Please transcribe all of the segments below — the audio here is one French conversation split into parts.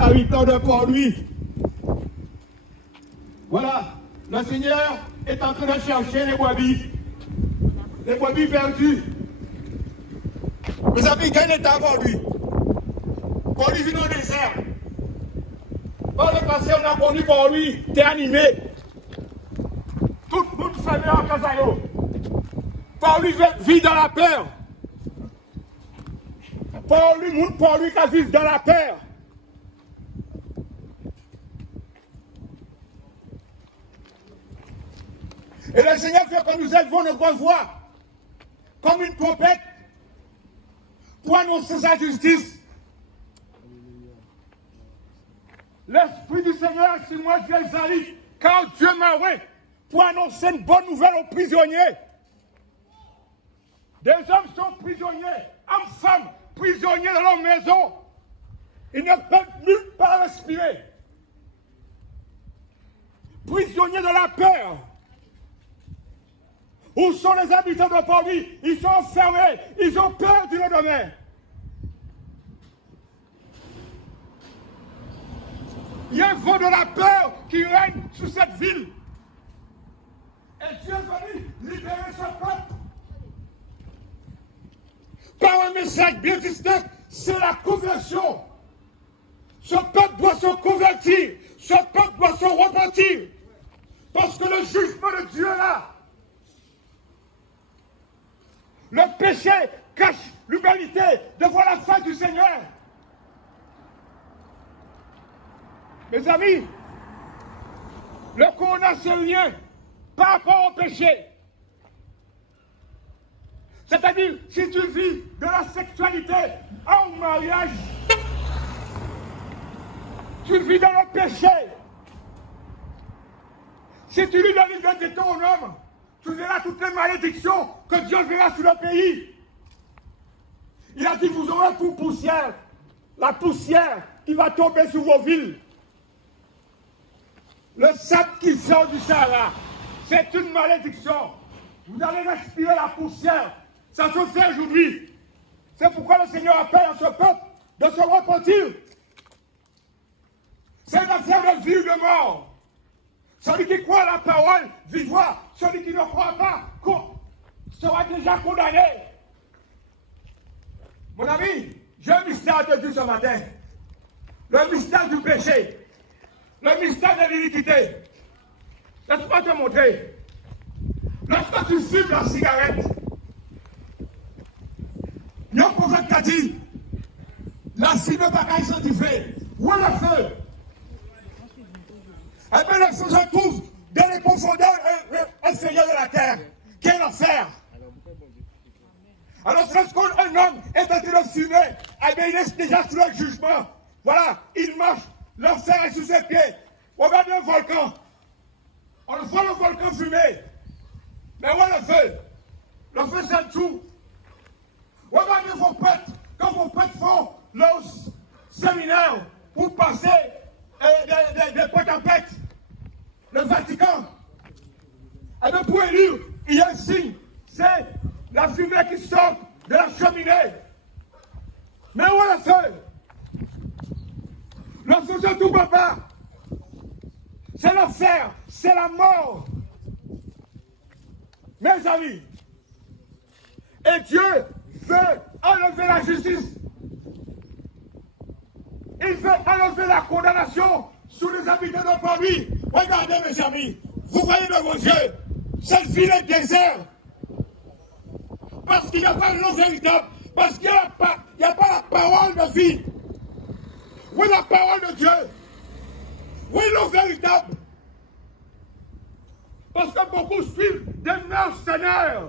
habitants de Port-Louis. Voilà, le Seigneur est en train de chercher les brebis perdus. Mes amis, quel est Port-Louis? Port-Louis vit dans le désert. Par le passé, on a connu Port-Louis, t'es animé. Tout le monde fait en Casayo. Port-Louis vit dans la peur. Port-Louis qui vit dans la peur. Et le Seigneur fait que nous élevons notre voix comme une trompette pour annoncer sa justice. L'Esprit du Seigneur, c'est moi, Dieu Isaïe, car Dieu m'a envoyé pour annoncer une bonne nouvelle aux prisonniers. Des hommes sont prisonniers, hommes, femmes, prisonniers dans leur maison. Ils ne peuvent nulle part respirer. Prisonniers de la peur. Où sont les habitants de Port-Louis? Ils sont enfermés, ils ont peur du lendemain. Il y a un vent de la peur qui règne sur cette ville. Et Dieu est venu libérer ce peuple. Par un message bien distinct, c'est la conversion. Ce peuple doit se convertir. Ce peuple doit se repentir. Parce que le jugement de Dieu est là. Le péché cache l'humanité devant la face du Seigneur. Mes amis, le corona c'est rien par rapport au péché. C'est-à-dire, si tu vis de la sexualité en mariage, tu vis dans le péché. Si tu lis le livre de Deutéronome, tu verras toutes les malédictions que Dieu verra sur le pays. Il a dit, vous aurez pour poussière, la poussière qui va tomber sur vos villes. Le sable qui sort du Sahara, c'est une malédiction. Vous allez respirer la poussière. Ça se fait aujourd'hui. C'est pourquoi le Seigneur appelle à ce peuple de se repentir. C'est une affaire de vie ou de mort. Celui qui croit à la parole vivra. Celui qui ne croit pas sera déjà condamné. Mon ami, j'ai un mystère à te dire ce matin. Le mystère du péché. Le mystère de l'iniquité. Laisse-moi te montrer. Lorsque tu fumes la cigarette, il y a un prophète qui a dit, la cible n'est pas qu'à sanctifier. Où est le feu? Eh bien, le feu se trouve dans les profondeurs inférieures de la terre. Quel enfer! Alors, lorsqu'un homme est en train de fumer, eh bien, il est déjà sous le jugement. Voilà, il marche, l'enfer est sous ses pieds. Regardez le volcan. On voit le volcan fumer. Mais où est le feu? Le feu, c'est tout. Regardez vos potes, quand vos potes font leur séminaire pour passer des potes en pète. Le Vatican. Et bien, pour élire, il y a un signe. C'est la fumée qui sort de la cheminée. Mais où est le feu? Le feu, c'est tout, papa. C'est l'enfer, c'est la mort. Mes amis, et Dieu veut enlever la justice. Il veut enlever la condamnation sur les habitants de Port-Louis. Regardez, mes amis, vous voyez de vos yeux, cette ville est désert. Parce qu'il n'y a pas l'eau véritable. Parce qu'il n'y a pas la parole de vie. Où est la parole de Dieu? Où est l'eau véritable? Parce que beaucoup suivent des mercenaires.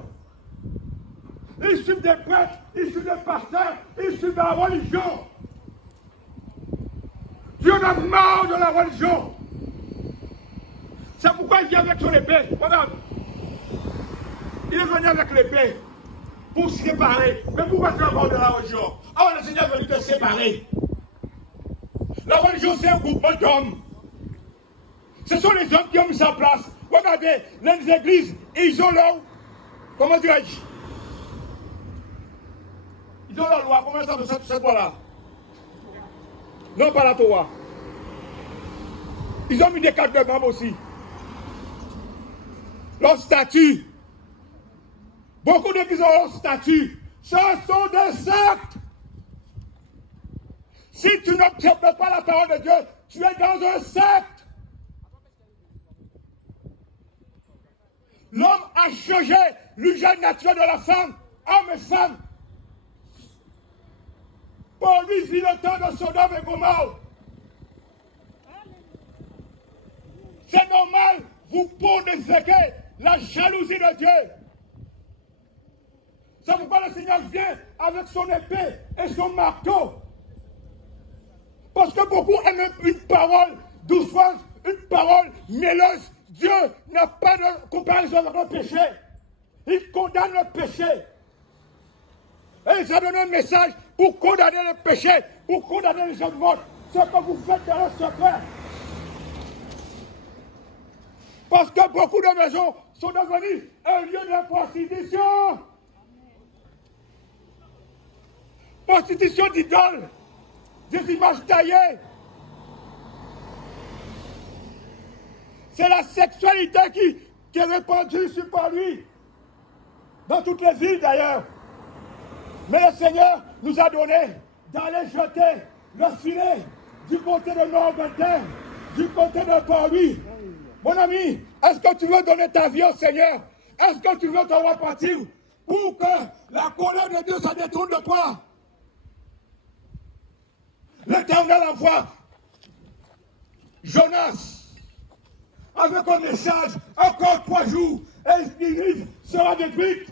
Ils suivent des prêtres, ils suivent des pasteurs, ils suivent de la religion. Dieu en a marre de la religion. C'est pourquoi il vient avec son épée. Regarde. Il est venu avec l'épée pour se séparer. Mais pourquoi tu as mort de la religion? Oh, le Seigneur est venu te séparer. La religion, c'est un groupement d'hommes. Ce sont les hommes qui ont mis ça en place. Regardez, les églises, ils ont leur... Comment dirais-je? Ils ont leur loi. Comment ça, cette loi-là? Non, pas la Torah. Ils ont mis des cartes de membres aussi. Leur statut. Beaucoup d'églises ont leur statut. Ce sont des sectes. Si tu n'acceptes pas la parole de Dieu, tu es dans un secte. L'homme a changé l'usage naturel de la femme, homme et femme. Pour lui, vit le temps de Sodome et Gomorrhe. C'est normal, vous pronostiquez la jalousie de Dieu. Ça veut pas le Seigneur vient avec son épée et son marteau. Parce que beaucoup aiment une parole douceuse, une parole mêleuse. Dieu n'a pas de comparaison avec le péché. Il condamne le péché. Et il a donné un message pour condamner le péché, pour condamner les gens de monde. Ce que vous faites dans le secret. Parce que beaucoup de maisons sont devenues un lieu de prostitution. Prostitution d'idoles, des images taillées. C'est la sexualité qui est répandue sur lui. Dans toutes les villes d'ailleurs. Mais le Seigneur nous a donné d'aller jeter le filet du côté de Nord-Angleterre, du côté de Port-Louis. Mon ami, est-ce que tu veux donner ta vie au Seigneur? Est-ce que tu veux te repentir pour que la colère de Dieu se détourne de toi? L'Éternel envoie Jonas avec un message, encore 3 jours, et Ninive sera détruite.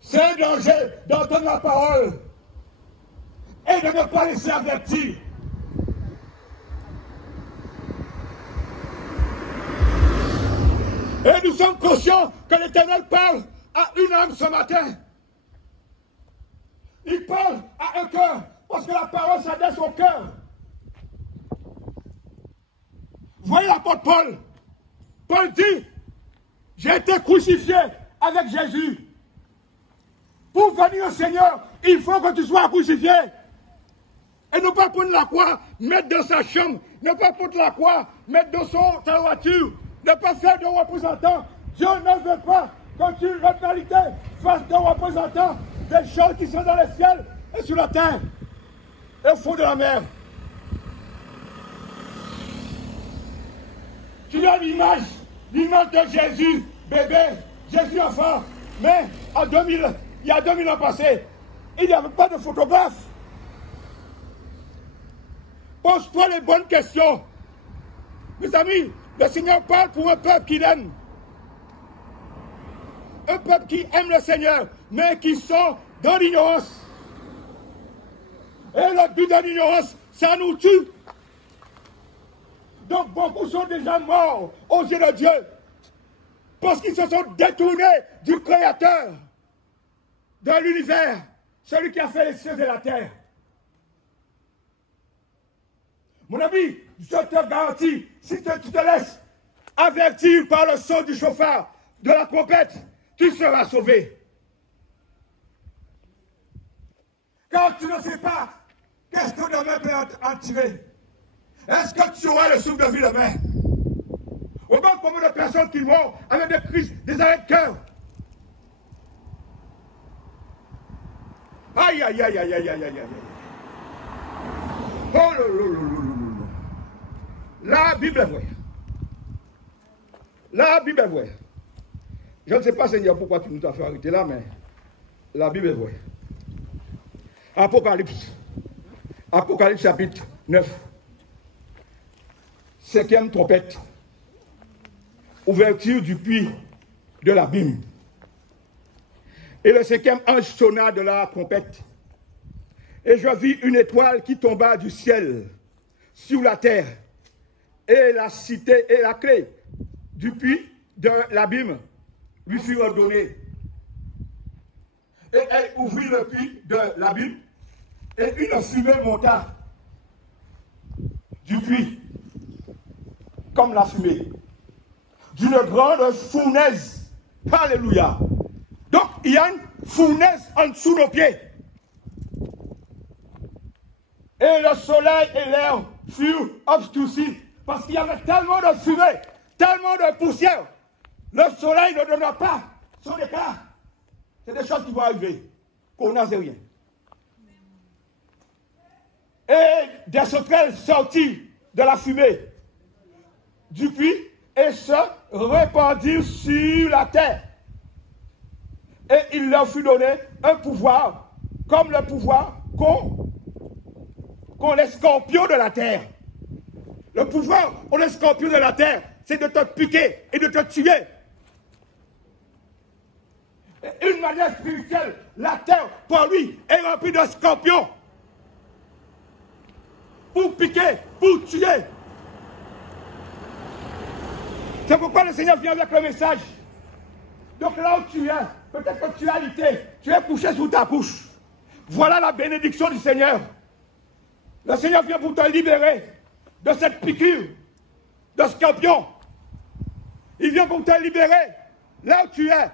C'est un danger d'entendre la parole et de ne pas laisser avertir. Et nous sommes conscients que l'Éternel parle à une âme ce matin. Il parle à un cœur, parce que la parole s'adresse au cœur. Voyez l'apôtre Paul. Paul dit, j'ai été crucifié avec Jésus. Pour venir au Seigneur, il faut que tu sois crucifié. Et ne pas prendre la croix, mettre dans sa chambre. Ne pas prendre la croix, mettre dans sa voiture. Ne pas faire de représentant. Dieu ne veut pas que tu, l'humanité, fasses de représentant des choses qui sont dans le ciel et sur la terre et au fond de la mer. Tu as l'image de Jésus, bébé, Jésus enfant. Mais en 2000, il y a 2000 ans passés, il n'y avait pas de photographe. Pose-toi les bonnes questions. Mes amis, le Seigneur parle pour un peuple qu'il aime. Un peuple qui aime le Seigneur, mais qui sont dans l'ignorance. Et le but de l'ignorance, ça nous tue. Donc beaucoup sont déjà morts aux yeux de Dieu. Parce qu'ils se sont détournés du Créateur de l'univers, celui qui a fait les cieux et la terre. Mon ami, je te garantis, si tu te laisses avertir par le son du chauffard, de la trompette, tu seras sauvé. Car tu ne sais pas qu'est-ce que demain peut en tirer. Est-ce que tu auras le souffle de vie demain? Au moins combien de personnes qui meurent avec des crises, des arrêts de cœur. Aïe, aïe, aïe, aïe, aïe, aïe, aïe. Oh là là là là. La Bible est vraie. La Bible est vraie. Je ne sais pas, Seigneur, pourquoi tu nous as fait arrêter là, mais la Bible est vraie. Apocalypse. Apocalypse chapitre 9. 5e trompette. Ouverture du puits de l'abîme. Et le 5e ange sonna de la trompette. Et je vis une étoile qui tomba du ciel sur la terre. Et la cité et la clé du puits de l'abîme lui fut ordonnée. Et elle ouvrit le puits de l'abîme. Et une fumée monta du puits, comme la fumée, d'une grande fournaise. Alléluia. Donc, il y a une fournaise en dessous de nos pieds. Et le soleil et l'air furent obscurcis. Parce qu'il y avait tellement de fumée, tellement de poussière. Le soleil ne donna pas son éclat. C'est des choses qui vont arriver. Qu'on n'en sait rien. Et des sauterelles sortirent de la fumée du puits et se répandirent sur la terre. Et il leur fut donné un pouvoir, comme le pouvoir qu'ont les scorpions de la terre. Le pouvoir qu'ont les scorpions de la terre, c'est de te piquer et de te tuer. Une manière spirituelle, la terre, pour lui, est remplie de scorpions. Pour piquer, pour tuer. C'est pourquoi le Seigneur vient avec le message. Donc là où tu es, peut-être que tu as lité, tu es couché sous ta couche. Voilà la bénédiction du Seigneur. Le Seigneur vient pour te libérer de cette piqûre de scorpion. Il vient pour te libérer là où tu es.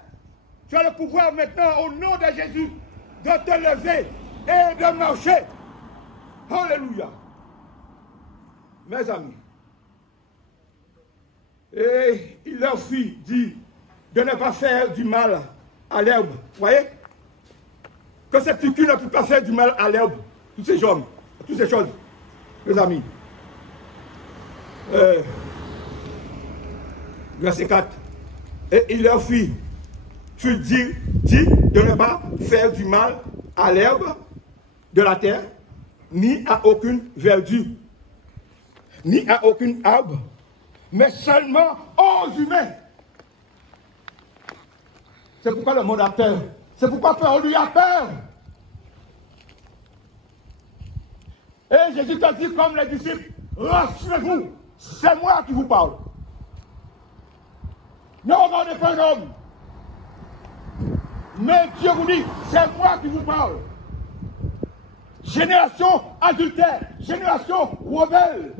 Tu as le pouvoir maintenant, au nom de Jésus, de te lever et de marcher. Alléluia. Mes amis. Et il leur fit dire de ne pas faire du mal à l'herbe. Vous voyez? Que cette piqûre ne peut pas faire du mal à l'herbe. Toutes ces choses. Mes amis. Verset 4. Et il leur fit dit de ne pas faire du mal à l'herbe de la terre, ni à aucune verdure, ni à aucune arbre, mais seulement aux humains. C'est pourquoi le monde a peur. C'est pourquoi on lui a peur. Et Jésus t'a dit comme les disciples, rassurez-vous, c'est moi qui vous parle. Ne regardez pas un homme. Mais Dieu vous dit, c'est moi qui vous parle. Génération adultère, génération rebelle.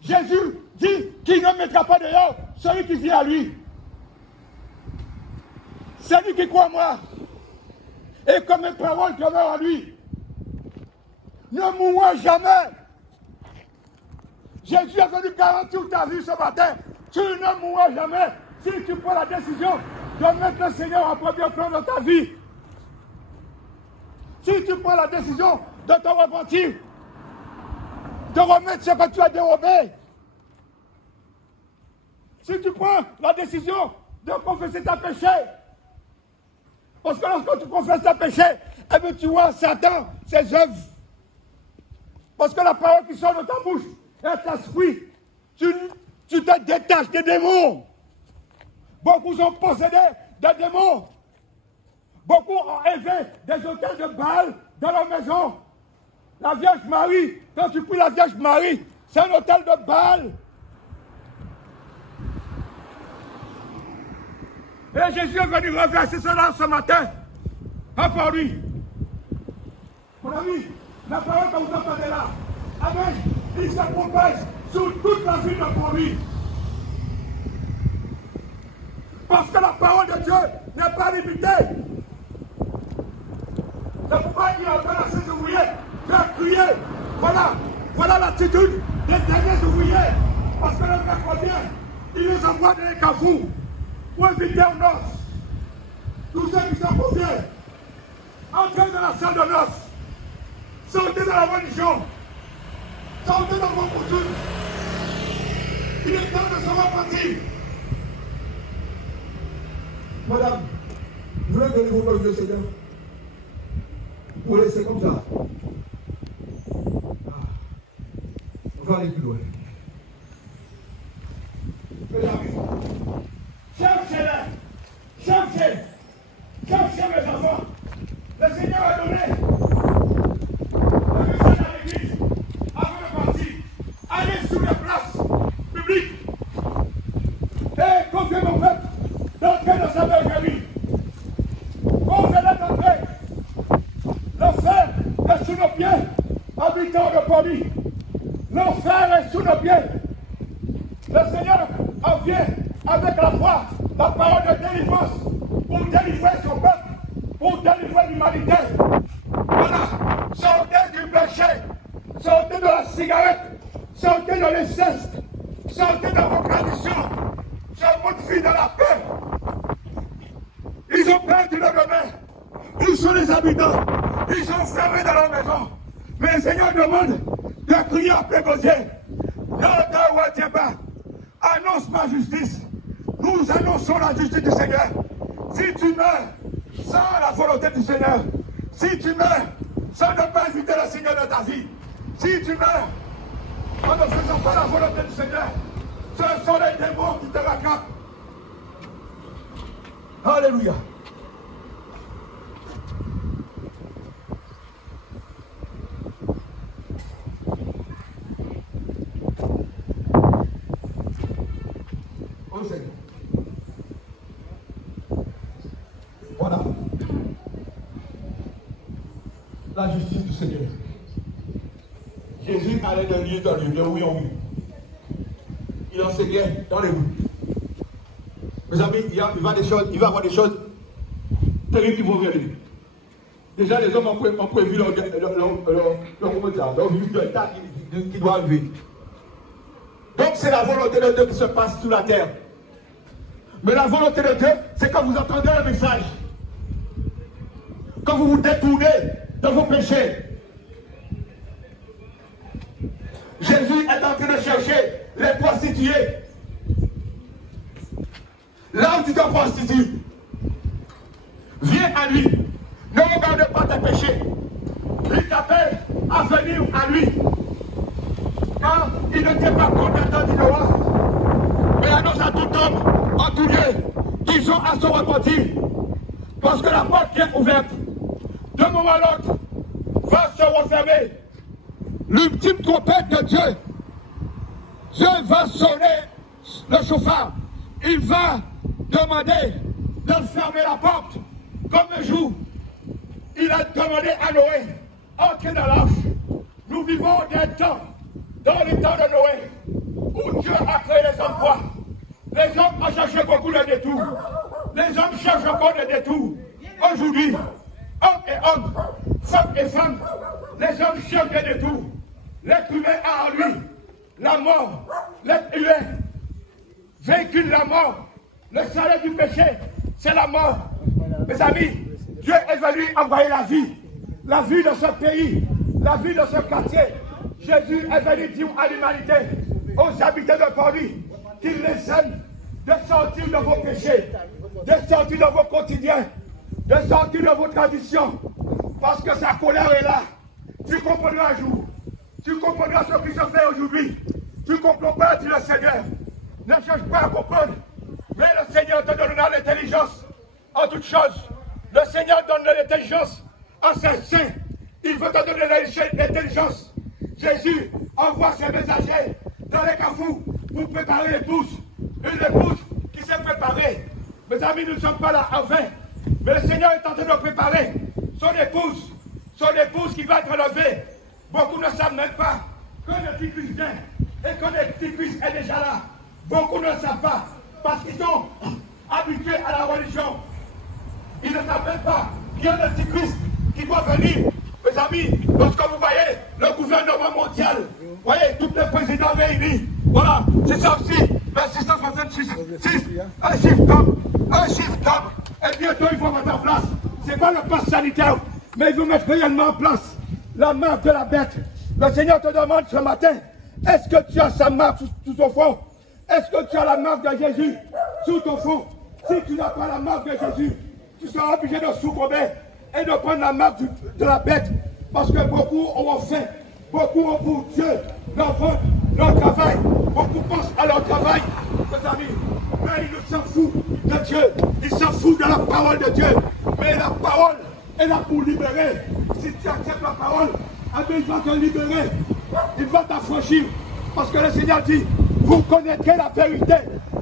Jésus dit qu'il ne mettra pas dehors celui qui vient à lui. Celui qui croit en moi. Et comme mes paroles demeurent en lui. Ne mourra jamais. Jésus est venu garantir ta vie ce matin. Tu ne mourras jamais si tu prends la décision de mettre le Seigneur en premier plan dans ta vie. Si tu prends la décision de te repentir, de remettre ce que tu as dérobé. Si tu prends la décision de confesser ta péché. Parce que lorsque tu confesses ta péché, eh bien tu vois Satan, ses œuvres. Parce que la parole qui sort de ta bouche est esprit. Tu te détaches des démons. Beaucoup sont possédés des démons. Beaucoup ont élevé des autels de Baal dans leur maison. La Vierge Marie, quand tu pries la Vierge Marie, c'est un autel de Baal. Et Jésus est venu reverser cela ce matin. Par lui. Mon ami, la parole que vous entendez là, Amen, il se propage sur toute la vie de pour lui. Parce que la parole de Dieu n'est pas limitée. C'est pourquoi il ordonne à ses ouvriers de crier. Voilà l'attitude des derniers ouvriers. Parce que le mercredi, il les envoie dans les carrefours pour inviter aux noces. Tous ceux qui sont confiés, entrez dans la salle de noces, sortez de la religion, sortez de vos coutumes. Il est temps de se repentir. Madame, vous voulez donner vos paroles de Seigneur? Vous laissez comme ça. On va aller plus loin. Mes amis, cherchez mes enfants. Le Seigneur a donné le message à l'église avant de partir. Allez sur les places publiques et confiez mon peuple d'entrer dans sa bergerie. Confiez-les d'entrer. L'enfer est sous nos pieds, habitants de Paris. L'enfer est sous nos pieds. Le Seigneur en vient avec la foi, la parole de délivrance, pour délivrer son peuple, pour délivrer l'humanité. péché, sortez de la cigarette, sortez de l'inceste, sortez de vos traditions, sortez votre vie dans la paix. Ils ont perdu le domaine. Où sont les habitants? Ils sont fermés dans leur maison. Mais le Seigneur demande de crier à Pégosier. Ne te retiens pas. Annonce ma justice. Nous annonçons la justice du Seigneur. Si tu meurs sans la volonté du Seigneur, si tu meurs sans ne pas inviter le Seigneur dans ta vie, si tu meurs en ne faisant pas la volonté du Seigneur, ce sont les démons qui te rattrapent. Alléluia. Oh Seigneur. Voilà. La justice du Seigneur. Jésus allait de lieu en lieu, de rue en rue. Il enseignait dans les rues. Mes amis, il va y avoir des choses terribles qui vont venir. Déjà, les hommes ont prévu leur résultat qui doit arriver. Donc, c'est la volonté de Dieu qui se passe sous la terre. Mais la volonté de Dieu, c'est quand vous entendez le message, quand vous vous détournez de vos péchés. Jésus est en train de chercher les prostituées. Là où tu te prostitues, viens à lui. Ne regarde pas tes péchés. Il t'appelle à venir à lui. Car il ne t'est pas condamné d'ignorance, mais annonce à tout homme, en tout lieu, qui sont à son repentir. Parce que la porte qui est ouverte, d'un moment à l'autre, va se refermer. L'ultime trompette de Dieu. Dieu va sonner le chauffard. Il va demander de fermer la porte. Comme un jour, il a demandé à Noé, entrez dans l'arche. Nous vivons des temps, dans les temps de Noé, où Dieu a créé les emplois. Les hommes ont cherché beaucoup de détours. Les hommes cherchent encore des détours. Aujourd'hui, hommes et hommes, femmes et femmes, les hommes cherchent des détours. L'être humain a en lui la mort. L'être humain véhicule la mort. Le salaire du péché, c'est la mort. Mes amis, Dieu est venu envoyer la vie de ce pays, la vie de ce quartier. Jésus est venu dire à l'humanité, aux habitants de Paris, qu'il les aime de sortir de vos péchés, de sortir de vos quotidiens, de sortir de vos traditions, parce que sa colère est là. Tu comprendras un jour, tu comprendras ce qui se fait aujourd'hui, tu comprendras, dit le Seigneur. Ne cherche pas à comprendre, mais le Seigneur te donnera l'intelligence en toutes choses. Le Seigneur donne l'intelligence en ses saints. Il veut te donner l'intelligence. Jésus envoie ses messagers dans les carrefours pour préparer l'épouse. Une épouse qui s'est préparée. Mes amis, nous ne sommes pas là en vain. Mais le Seigneur est en train de préparer son épouse qui va être levée. Beaucoup ne savent même pas que le petit Christ vient et que le petit Christ est déjà là. Beaucoup ne le savent pas parce qu'ils sont habitués à la religion. Ils ne savent même pas qu'il y a le petit Christ qui doit venir. Mes amis, lorsque vous voyez le gouvernement mondial, vous voyez tous les présidents réunis, voilà, c'est ça aussi, 666, un chiffre comme, et bientôt ils vont mettre en place, c'est pas le pass sanitaire, mais ils vont mettre réellement en place la marque de la bête. Le Seigneur te demande ce matin, est-ce que tu as sa marque sous ton front? Est-ce que tu as la marque de Jésus sous ton front? Si tu n'as pas la marque de Jésus, tu seras obligé de succomber et de prendre la marque de la bête. Parce que beaucoup ont faim, beaucoup ont pour Dieu leur travail, beaucoup pensent à leur travail, mes amis, mais ils s'en foutent de Dieu, ils s'en foutent de la parole de Dieu. Mais la parole est là pour libérer. Si tu acceptes la parole, il va te libérer, il va t'affranchir. Parce que le Seigneur dit, vous connaîtrez la vérité,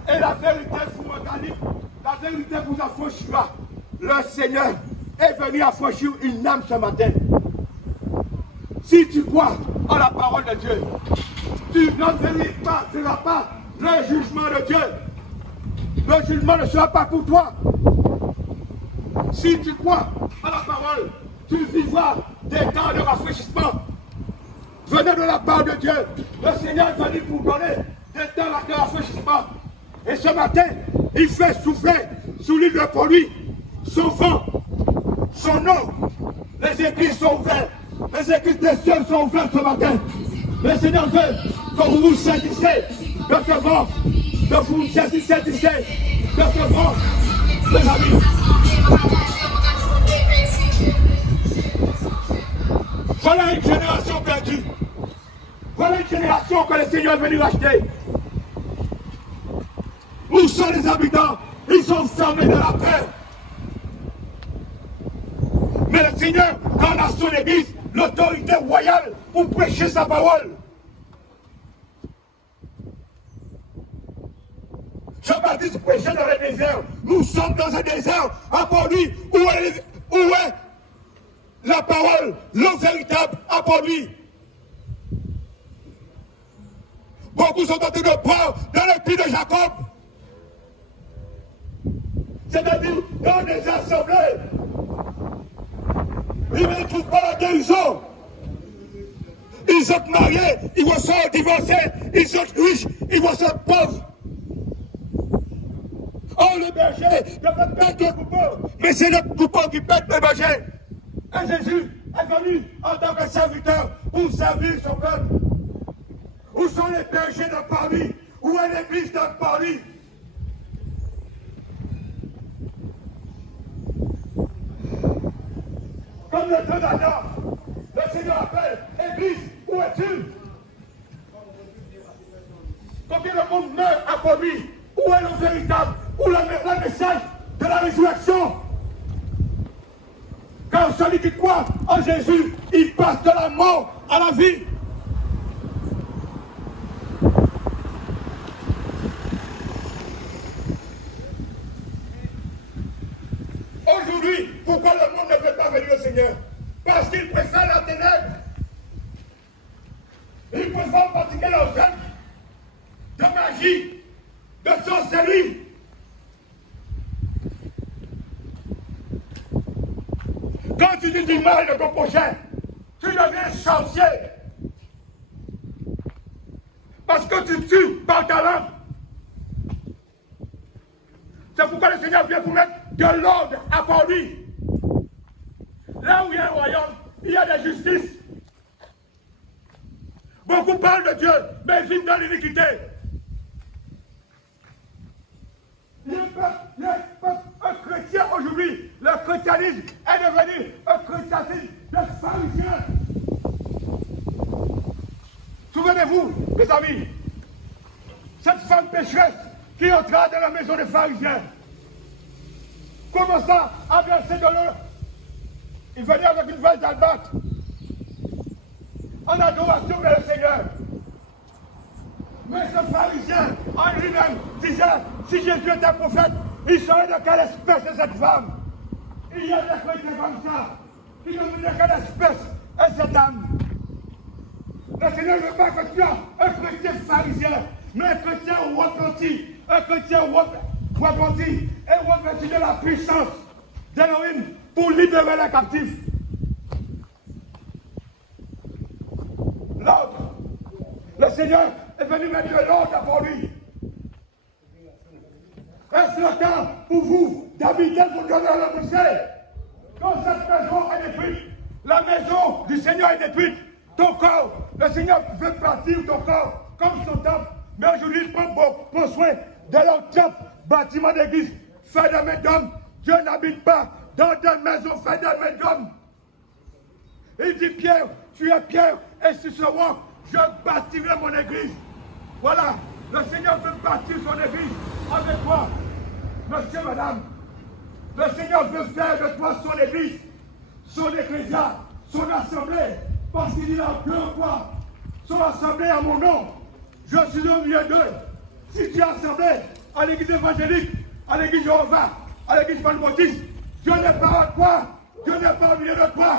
et la vérité vous rendra libre. La vérité vous affranchira. Le Seigneur est venu affranchir une âme ce matin. Si tu crois en la parole de Dieu, tu n'enverras pas le jugement de Dieu. Le jugement ne sera pas pour toi. Si tu crois en la parole, tu vivras des temps de rafraîchissement. venait de la part de Dieu. Le Seigneur est venu pour donner des temps à rafraîchissement. Et ce matin, il fait souffler sous l'île de Paul son vent, son eau. Les églises sont ouvertes. Les églises des cieux sont ouvertes ce matin. Le Seigneur veut que vous vous saisissez de ce vent, que vous vous saisissez de ce vent, mes amis. Voilà une génération perdue. Voilà une génération que le Seigneur est venu racheter. Où sont les habitants? Ils sont fermés de la peur. Mais le Seigneur, quand on a son église, l'autorité royale pour prêcher sa parole. Jean-Baptiste prêchait dans le désert. Nous sommes dans un désert. À part lui, où est la parole, l'eau véritable, à part lui? Beaucoup sont en train de boire dans le puits de Jacob. C'est-à-dire dans des assemblées. Ils ne trouvent pas la guérison. Ils sont mariés, ils vont se divorcer. Ils sont riches, ils vont se pauvres. Oh, le berger ne peut perdre le coupeau, mais c'est le coupeau qui pète le berger. Et Jésus est venu en tant que serviteur pour servir son peuple. Où sont les bergers de Paris? Où est l'église de Paris? Comme le Dieu d'Adam, le Seigneur appelle, Église, où es-tu? Combien le monde meurt affaibli? Où est le véritable? Où est le message de la résurrection? Car celui qui croit en Jésus, il passe de la mort à la vie. Aujourd'hui, pourquoi le monde ne veut pas venir au Seigneur? Parce qu'il préfère la ténèbre. Il préfère pratiquer leurs œuvres de magie, de sorcellerie. Quand tu dis du mal de ton prochain, tu deviens sorcier. Parce que tu tues par ta langue. C'est pourquoi le Seigneur vient pour mettre de l'ordre à part lui. Là où il y a un royaume, il y a de la justice. Beaucoup parlent de Dieu, mais ils vivent dans l'iniquité. Un chrétien aujourd'hui, le chrétianisme est devenu un christianisme de pharisiens. Souvenez-vous, mes amis, cette femme pécheresse qui entra dans la maison des pharisiens, commença à verser de l'eau. Il venait avec une vase d'albâtre en adoration vers le Seigneur. Mais ce pharisien en lui-même disait, si Jésus était prophète, il serait de quelle espèce est cette femme? Il y a des chrétiens comme ça, qui ne de quelle espèce est cette dame? Le Seigneur ne veut pas que tu sois un chrétien pharisien, mais un chrétien repenti, un chrétien repenti et revêtu de la puissance d'Élohim pour libérer les captifs. L'ordre, le Seigneur est venu mettre l'ordre pour lui. Est-ce le temps pour vous d'habiter pour donner le musée? Quand cette maison est détruite, la maison du Seigneur est détruite, ton corps, le Seigneur veut partir ton corps comme son temple, mais aujourd'hui il prend pour soin de leur temple, bâtiment d'église, fait de main d'homme. Dieu n'habite pas dans des maisons faites de main d'homme. Il dit Pierre, tu es Pierre, et sur ce roc, je bâtirai mon église. Voilà, le Seigneur veut bâtir son église avec toi, monsieur, madame. Le Seigneur veut faire de toi son église, son ecclésia, son assemblée, parce qu'il dit a deux fois, son assemblée à mon nom. Je suis au milieu d'eux. Si tu es assemblé à l'église évangélique, à l'église Jéhovah, à l'église Pentecôtiste, Dieu n'est pas à toi, Dieu n'est pas au milieu de toi.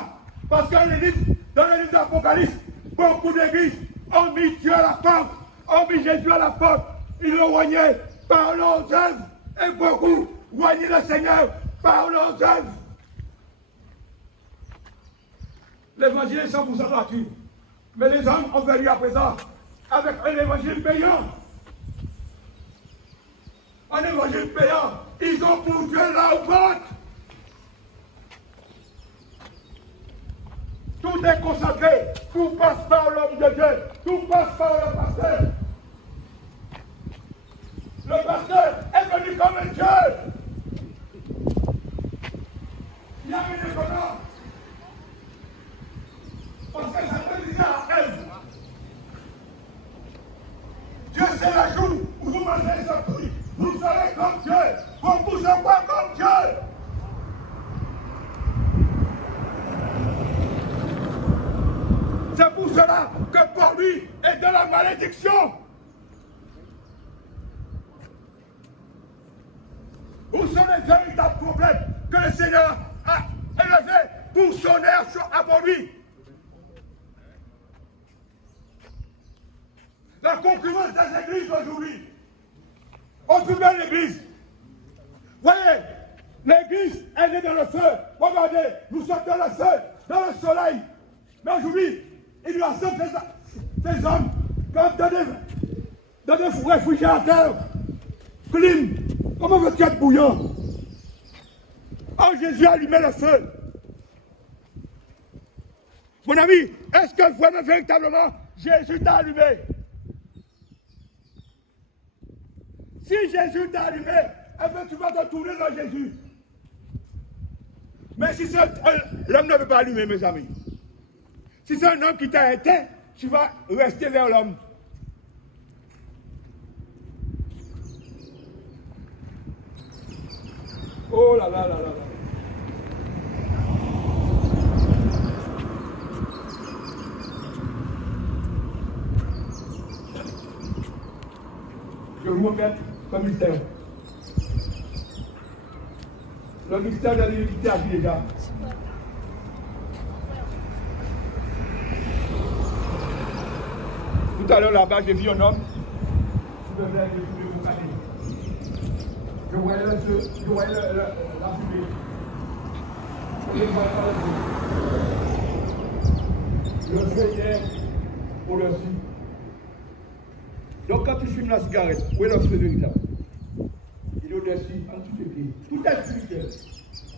Parce que dans l'église d'Apocalypse, beaucoup d'églises ont mis Dieu à la porte, ont mis Jésus à la porte. Ils l'ont rogné par leurs œuvres. Et beaucoup rogné le Seigneur par leurs œuvres. L'évangile est 100% gratuit. Mais les hommes ont venu à présent avec un évangile payant. Un évangile payant. Ils ont pour Dieu la vente. Tout est consacré. Tout passe par l'homme de Dieu. Tout passe par le pasteur. Le pasteur est venu comme un Dieu. Il y a une économie. Parce que ça peut dire à elle. Dieu c'est la jour où vous mangez ce fruit. Vous serez comme Dieu. Vous ne serez pas comme Dieu. C'est pour cela que pour lui est de la malédiction. Où sont les véritables problèmes que le Seigneur a élevés pour son air avant lui? La concurrence des églises aujourd'hui. On trouve bien l'église. Voyez, l'église, elle est dans le feu. Regardez, nous sommes dans le feu, dans le soleil. Mais aujourd'hui, il lui assemble des hommes comme dans des réfrigérateurs. Clim, comment veux-tu être bouillant? Oh, Jésus a allumé le feu. Mon ami, est-ce que vraiment, véritablement, Jésus t'a allumé? Si Jésus t'a allumé, eh bien, tu vas te tourner vers Jésus. Mais si l'homme ne veut pas allumer, mes amis. Si c'est un homme qui t'a éteint, tu vas rester vers l'homme. Oh là là là là là. Je vous regrette le mystère. Le mystère de l'unité a vu déjà. Tout à l'heure là-bas, j'ai vu un homme. Je voyais la fumée. Le feu était au-dessus. Donc quand tu fumes la cigarette, où est le feu véritable? Il est au-dessus, en dessous des pieds. Tout est spirituel.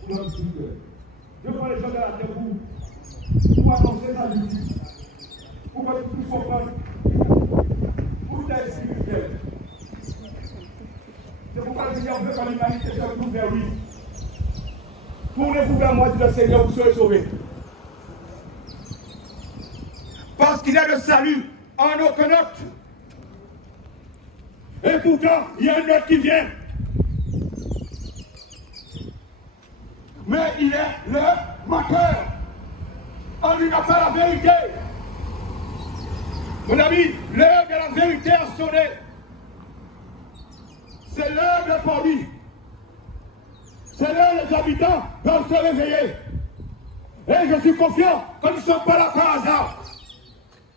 Pour l'homme spirituel. Je prends les gens de la terre pour annoncer la justice. Pour que tout soit pas. Tout est spirituel. C'est pourquoi le Seigneur veut que l'humanité se retourne vers lui. Tournez-vous vers moi, dit le Seigneur, vous serez sauvés. Parce qu'il est le salut en aucun autre. Et pourtant, il y a un autre qui vient. Mais il est le menteur. On lui n'a pas la vérité. Mon ami, l'heure de la vérité a sonné. C'est l'heure de pour lui. C'est l'heure les habitants doivent se réveiller. Et je suis confiant que nous ne sommes pas là par hasard.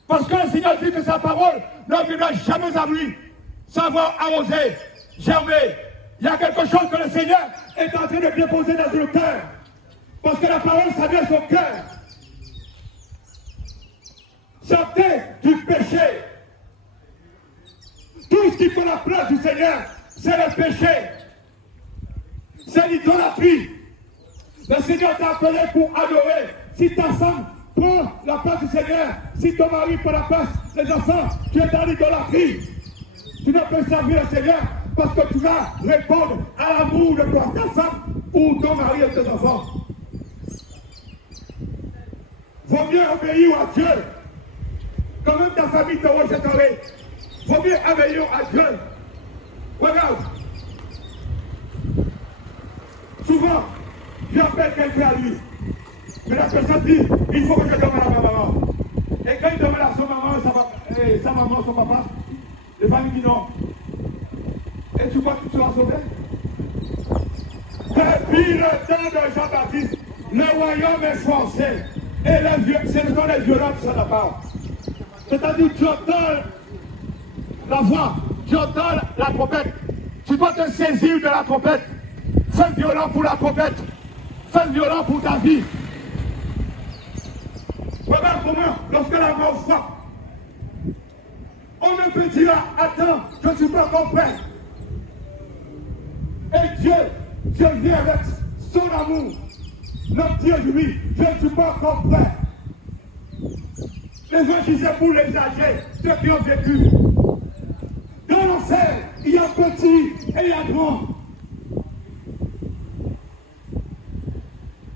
Parce que le Seigneur dit que sa parole ne viendra jamais à lui sans avoir arrosé, germé. Il y a quelque chose que le Seigneur est en train de déposer dans le cœur. Parce que la parole, ça vient de son cœur. Sortez du péché. Tout ce qui prend la place du Seigneur, c'est le péché. C'est l'idolâtrie. Le Seigneur t'a appelé pour adorer. Si ta femme prend la place du Seigneur, si ton mari prend la place des enfants, tu es dans l'idolâtrie. Tu ne peux servir le Seigneur parce que tu vas répondre à l'amour de ta femme ou ton mari et tes enfants. Vaut mieux obéir à Dieu. Quand même ta famille te rejetterait. Vaut mieux obéir à Dieu. Regarde. Souvent, j'appelle quelqu'un à lui. Mais la personne dit, il faut que je demande à ma maman. Et quand il demande à son maman, sa maman, son papa, les familles disent non. Et tu crois que tu seras sauvé? Depuis le temps de Jean-Baptiste, le royaume est forcé. Et ce sont les violents qui sont là-bas. C'est-à-dire, tu entends la voix, tu entends la trompette. Tu dois te saisir de la trompette. Fais violent pour la trompette. Fais violent pour ta vie. Regarde comment lorsque la mort frappe, on ne peut dire attends, je ne suis pas encore prêt. Et Dieu vient avec son amour. Notre Dieu, lui, je ne suis pas encore prêt. Les gens disaient pour les âgés, ceux qui ont vécu. Dans l'enfer, il y a petit et il y a grand.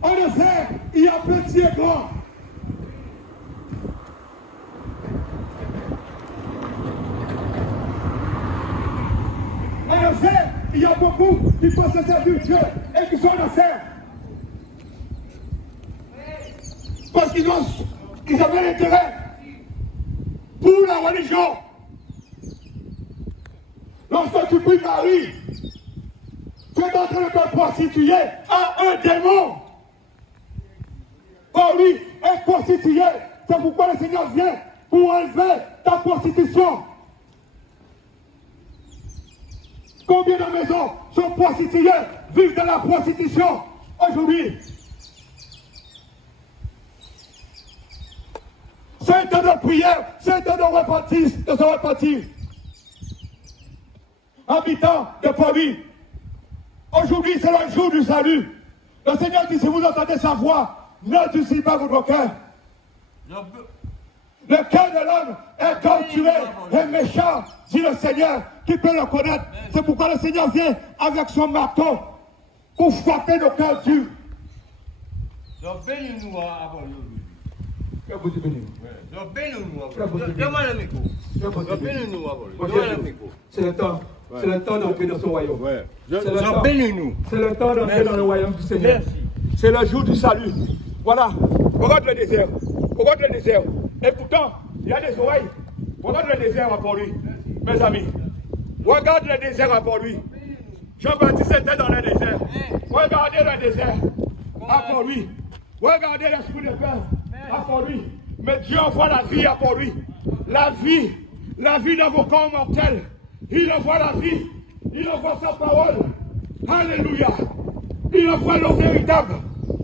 En enfer, il y a petit et grand. En enfer, il y a beaucoup qui pensent se servir Dieu et qui sont en enfer. Parce qu'ils avaient l'intérêt pour la religion. Lorsque tu pries Marie, tu es en train de te prostituer à un démon. Oh oui, est prostitué. C'est pourquoi le Seigneur vient pour enlever ta prostitution. Combien de maisons sont prostituées, vivent dans la prostitution aujourd'hui? C'est un temps de prière, c'est un temps de se repentir. Habitants de Paris, aujourd'hui c'est le jour du salut. Le Seigneur dit, si vous entendez sa voix, n'endurcissez pas votre cœur. Le cœur de l'homme est torturé et méchant, dit le Seigneur, qui peut le connaître. C'est pourquoi le Seigneur vient avec son marteau pour frapper nos cœurs durs. Donc bénis-nous avant nous. Que vous bénissez. Donc bénis-nous avant nous. Demande le micro. Donc bénis-nous avant nous. Demande le micro. C'est le temps. C'est le temps d'entrer dans son royaume. Donc bénis-nous. C'est le temps d'entrer dans le royaume du Seigneur. C'est le jour du salut. Voilà. Regarde le désert. Regarde le désert. Et pourtant, il y a des oreilles. Regarde le désert à lui, mes amis. Regarde le désert à lui. Jean-Baptiste était dans le désert. Regardez le désert à lui. Regardez l'esprit de peur à lui. Mais Dieu envoie la vie à lui. La vie dans vos corps mortels. Il envoie la vie. Il envoie sa parole. Alléluia. Il envoie le véritable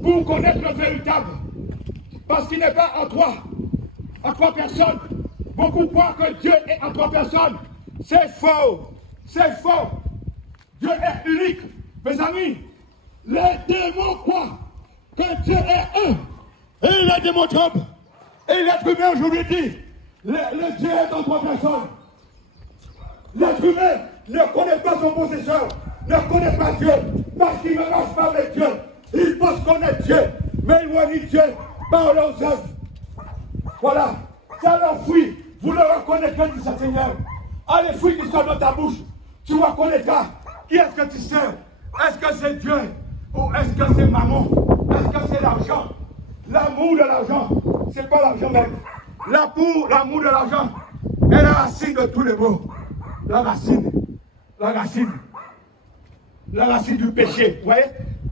pour connaître le véritable. Parce qu'il n'est pas en trois personnes. Beaucoup croient que Dieu est en trois personnes. C'est faux. C'est faux. Dieu est unique. Mes amis, les démons croient que Dieu est un. Et les démons trompent. Et l'être humain aujourd'hui dit, le Dieu est en trois personnes. L'être humain ne connaît pas son possesseur, ne connaît pas Dieu, parce qu'il ne marche pas avec Dieu. Il pense connaître Dieu, mais il voit Dieu par leurs œuvres. Voilà, ça leur fruit. Vous le reconnaîtrez, dit le Seigneur. Ah, les fruits qui sont dans ta bouche, tu reconnaîtras. Qui est-ce que tu sers? Est-ce que c'est Dieu? Ou est-ce que c'est maman? Est-ce que c'est l'argent? L'amour de l'argent, c'est pas l'argent même. L'amour de l'argent est la racine de tous les maux. La racine du péché. Vous voyez?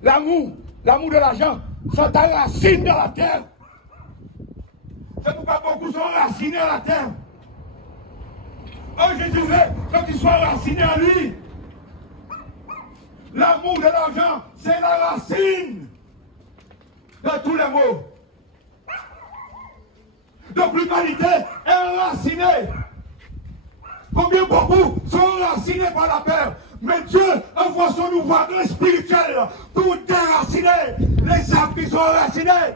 L'amour de l'argent, c'est ta racine de la terre. C'est pourquoi beaucoup sont racinés à la terre. Oh, Jésus veut que tu sois raciné à lui. L'amour de l'argent, c'est la racine de tous les maux. Donc l'humanité est enracinée. Combien beaucoup sont enracinés par la peur. Mais Dieu envoie son ouvrage spirituel pour déraciner les arbres qui sont enracinés.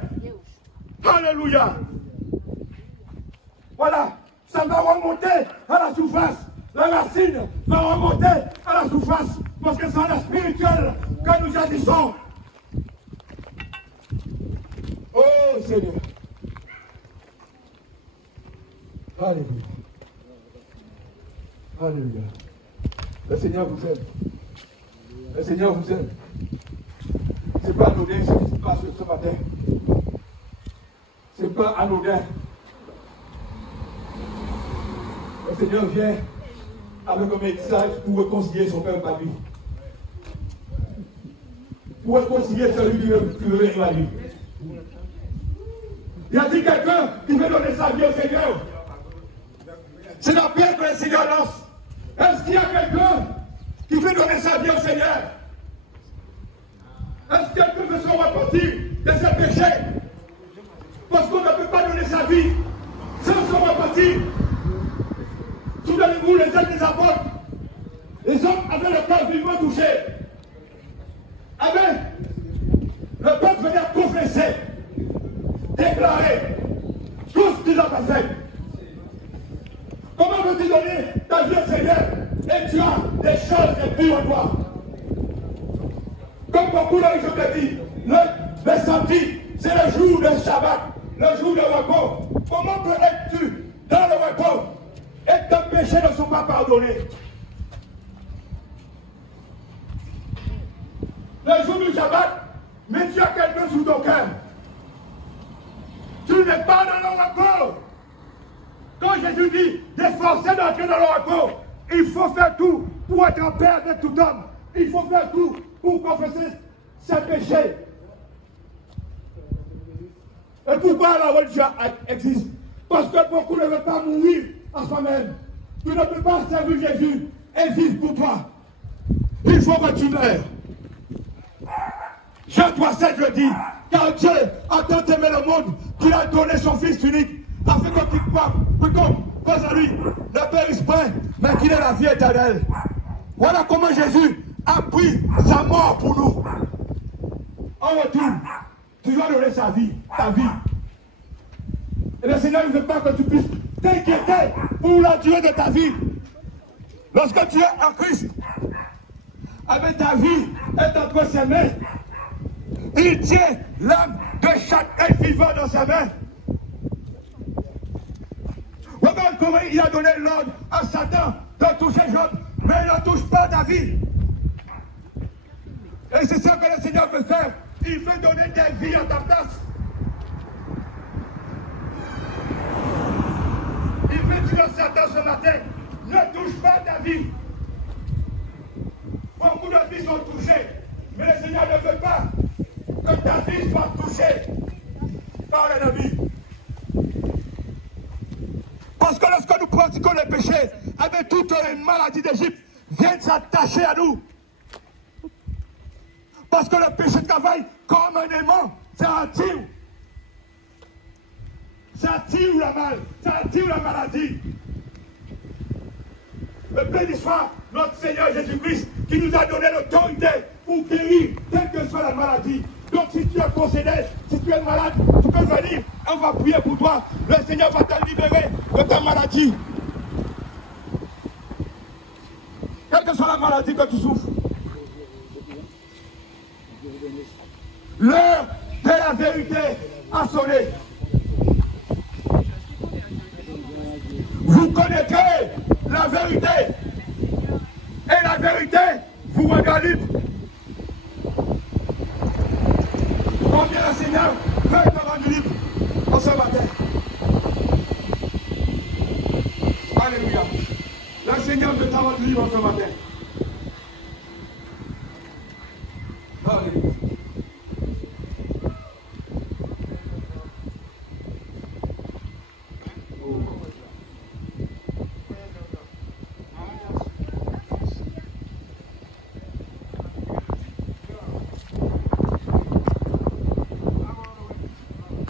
Alléluia. Voilà, ça va remonter à la surface. La racine va remonter à la surface. Parce que c'est la spirituelle que nous agissons. Oh Seigneur. Alléluia. Alléluia. Le Seigneur vous aime. Le Seigneur vous aime. Ce n'est pas anodin ce qui se passe ce matin. Ce n'est pas anodin. Le Seigneur vient avec un message pour réconcilier son peuple à lui. Pour réconcilier celui qui veut venir à lui. Y a-t-il quelqu'un qui veut donner sa vie au Seigneur? C'est la paix que le Seigneur lance. Est-ce qu'il y a quelqu'un qui veut donner sa vie au Seigneur? Est-ce que quelqu'un veut se repentir de ses péchés? Parce qu'on ne peut pas donner sa vie touché. Amen. Le peuple venait confesser, déclarer tout ce qu'ils ont fait. Comment veux-tu donner ta vie au Seigneur et tu as des choses impies en toi? Comme beaucoup d'entre vous te dit, le samedi, c'est le jour de Shabbat, le jour de repos. Comment peux-tu dans le repos et tes péchés ne sont pas pardonnés? Le jour du Shabbat, mais tu as quelqu'un sous ton cœur. Tu n'es pas dans le repos. Quand Jésus dit d'efforcer d'entrer dans le repos, il faut faire tout pour être en paix avec tout homme. Il faut faire tout pour confesser ses péchés. Et pourquoi la religion existe? Parce que beaucoup ne veulent pas mourir en soi-même. Tu ne peux pas servir Jésus et vivre pour toi. Il faut que tu meurs. Jean 3,7 le dit, car Dieu a tant aimé le monde qu'il a donné son Fils unique, afin que tu crois, cause à lui, ne périsse point, mais qu'il ait la vie éternelle. Voilà comment Jésus a pris sa mort pour nous. En retour, tu dois donner sa vie, ta vie. Et le Seigneur ne veut pas que tu puisses t'inquiéter pour la durée de ta vie. Lorsque tu es en Christ, avec ta vie est entre ses mains. Il tient l'âme de chaque être vivant dans sa main. Regarde comment il a donné l'ordre à Satan de toucher Job, mais il ne touche pas ta vie. Et c'est ça que le Seigneur veut faire. Il veut donner des vies à ta place. Il veut dire à Satan ce matin, ne touche pas ta vie. Beaucoup de vies sont touchées, mais le Seigneur ne veut pas que ta vie soit touchée par l'ennemi. Parce que lorsque nous pratiquons le péché, avec toutes les maladies d'Égypte viennent s'attacher à nous. Parce que le péché travaille comme un aimant, ça attire. Ça attire la maladie. Le béni soit notre Seigneur Jésus-Christ qui nous a donné l'autorité pour guérir quelle que soit la maladie. Donc si tu es possédé, si tu es malade, tu peux venir, on va prier pour toi. Le Seigneur va te libérer de ta maladie. Quelle que soit la maladie que tu souffres. L'heure de la vérité a sonné. Vous connaîtrez la vérité. Et la vérité vous rendra libre. Combien le Seigneur veut te rendre libre en ce matin? Alléluia. Le Seigneur veut te rendre libre en ce matin. Alléluia.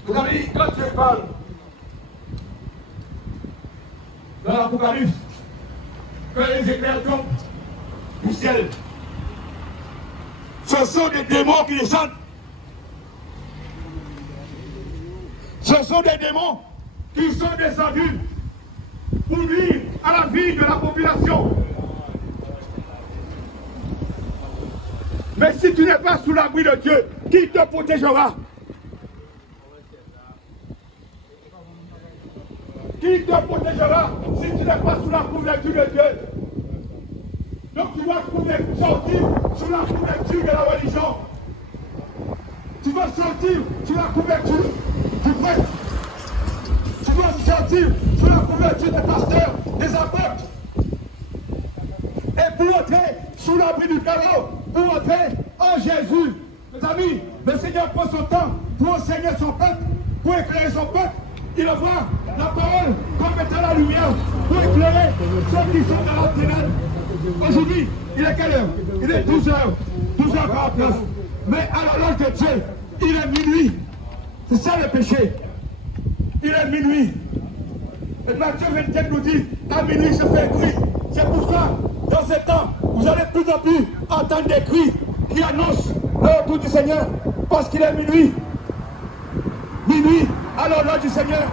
Vous avez dit, quand Dieu parle dans l'Apocalypse, que les éclairs tombent du ciel, ce sont des démons qui descendent. Ce sont des démons qui sont descendus pour nuire à la vie de la population. Mais si tu n'es pas sous l'abri de Dieu, qui te protégera? Qui te protégera si tu n'es pas sous la couverture de Dieu? Donc tu dois sortir sous la couverture de la religion. Tu dois sortir sous la couverture du prêtre. Tu dois sortir sous la couverture des pasteurs, des apôtres. Et pour entrer sous l'abri du chaos, pour entrer en Jésus. Mes amis, le Seigneur prend son temps pour enseigner son peuple, pour éclairer son peuple. Il voit la parole comme étant la lumière pour éclairer ceux qui sont dans la ténèbre. Aujourd'hui, il est quelle heure? Il est 12h, 12h49. Mais à l'heure de Dieu, il est minuit. C'est ça le péché. Il est minuit. Et Matthieu 24 nous dit, à minuit se fait gris. C'est pour ça, dans ces temps, vous allez de plus en plus entendre des cris qui annoncent le retour du Seigneur, parce qu'il est minuit. Minuit, à l'honneur du Seigneur.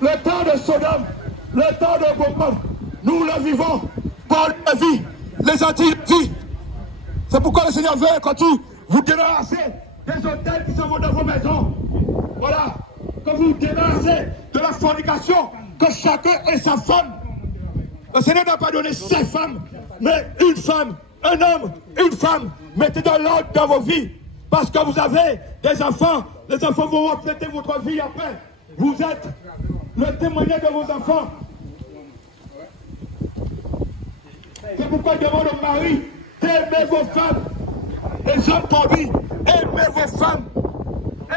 Le temps de Sodome, le temps de Gomorrhe, nous le vivons par la vie, les anti-vie. C'est pourquoi le Seigneur veut quand vous débarrassez des hôtels qui sont dans vos maisons. Voilà, que vous débarrassez de la fornication, que chacun ait sa femme. Le Seigneur n'a pas donné 5 femmes, mais une femme, un homme, une femme. Mettez de l'ordre dans vos vies, parce que vous avez des enfants. Les enfants vont refléter votre vie après. Vous êtes le témoignage de vos enfants. C'est pourquoi je demande aux maris d'aimer vos femmes. Les hommes tordus, aimez vos femmes.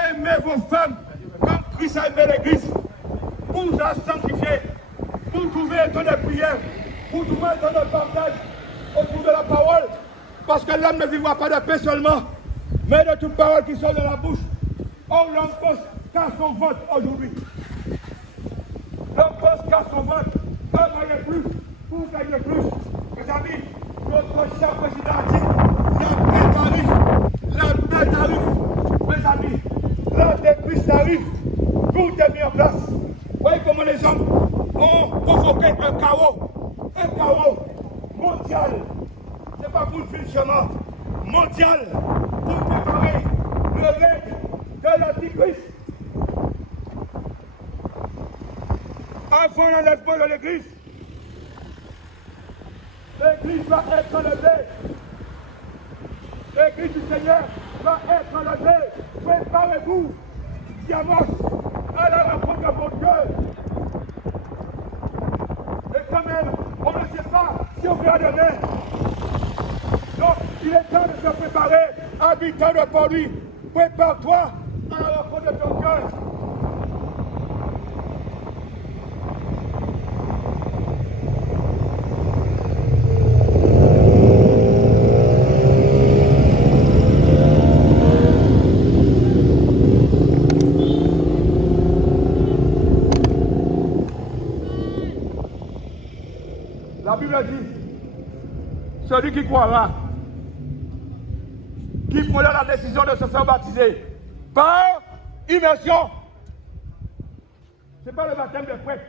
Aimez vos femmes comme Christ a aimé l'Église. Pour la sanctifier, pour trouver un temps de prière, pour trouver un temps de partage autour de la parole. Parce que l'homme ne vivra pas de paix seulement, mais de toute parole qui sort de la bouche. Oh, l'homme pense qu'à son vote aujourd'hui. L'homme pense qu'à son vote. Un gagner plus, pour gagner plus. Mes amis, notre cher président a dit, la paix arrive, la paix arrive. Mes amis, l'heure des Christ arrive, tout est mis en place. Vous voyez comment les hommes ont provoqué un chaos mondial. Ce n'est pas pour le financement mondial, pour préparer le règne de l'Antichrist. Avant l'enlèvement de l'Église, l'Église va être enlevée. L'Église du Seigneur va être enlevée. Préparez-vous, diamants, à la rencontre de mon Dieu. Et quand même, on ne sait pas si on verra demain. Donc, il est temps de se préparer, habitant de Port-Louis. Prépare-toi à la rencontre de ton Dieu. La Bible dit, celui qui croira, qui prendra la décision de se faire baptiser par immersion, ce n'est pas le baptême des prêtres,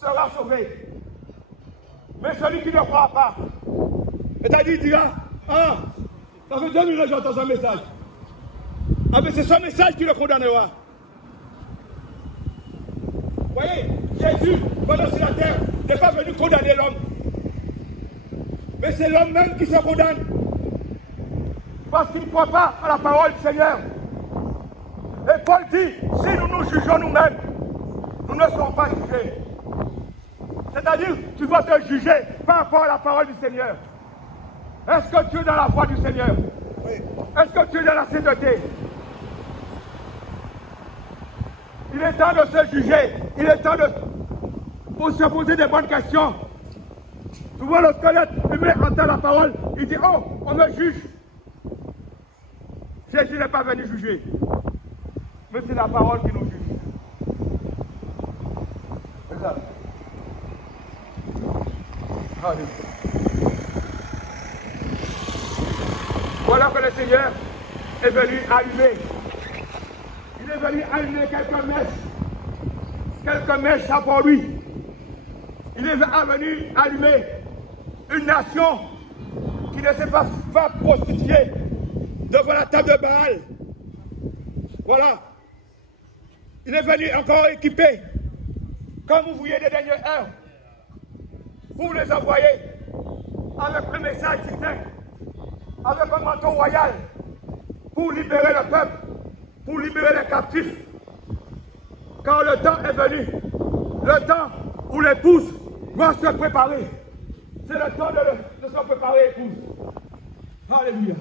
sera sauvé. Mais celui qui ne croira pas, c'est-à-dire il dira, ah, ça fait 2 minutes que j'entends ce message. Ah, mais c'est ce message qui le condamnera. Vous voyez, Jésus, pendant sur la terre, n'est pas venu condamner l'homme. Mais c'est l'homme même qui se condamne. Parce qu'il ne croit pas à la parole du Seigneur. Et Paul dit, si nous nous jugeons nous-mêmes, nous ne serons pas jugés. C'est-à-dire, tu dois te juger par rapport à la parole du Seigneur. Est-ce que tu es dans la voie du Seigneur? Oui. Est-ce que tu es dans la sainteté? Il est temps de se juger. Il est temps de se poser des bonnes questions. Souvent, le squelette humain entend la parole. Il dit, oh, on me juge. Jésus n'est pas venu juger. Mais c'est la parole qui nous juge. C'est ça. Allez. Voilà que le Seigneur est venu allumer. Il est venu allumer quelques mèches pour lui. Il est venu allumer une nation qui ne s'est pas prostituer devant la table de Baal. Voilà. Il est venu encore équiper, comme vous voyez des dernières heures, pour les envoyer avec un message distinct, avec un manteau royal, pour libérer le peuple, pour libérer les captifs. Quand le temps est venu, le temps où l'épouse doit se préparer, c'est le temps de se préparer, épouse. Alléluia.